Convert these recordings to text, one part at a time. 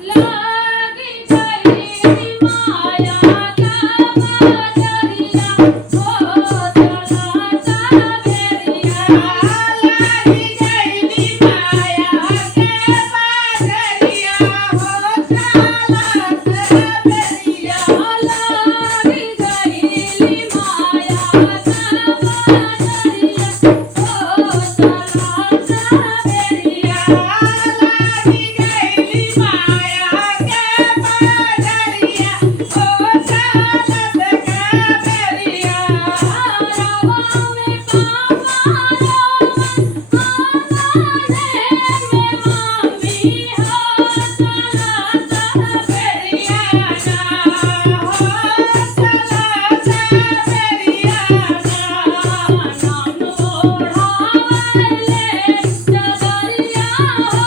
लागी गई माया का बजरिया हो चलता बेरिया लागी गई माया के बजरिया हो चलता बेरिया लागी गई माया का बजरिया हो चलता बेरिया लागी गई माया के बजरिया हो चलता बेरिया रावा में पापा रोवन आंगने में मामी हो चलता बेरिया ना हो चलता बेरिया ना नाम ओढ़ावले चदरिया हो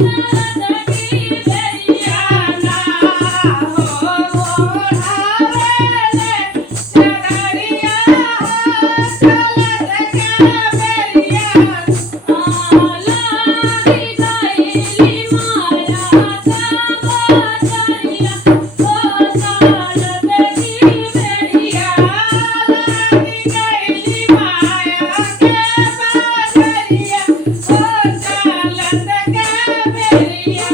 चलता की बेरिया ना हो ओढ़ावले चदरिया हो चलता के बेरिया लागी गई माया का बजरिया हो चलता की बेरिया लागी गई माया के बजरिया हो चलता के बेरिया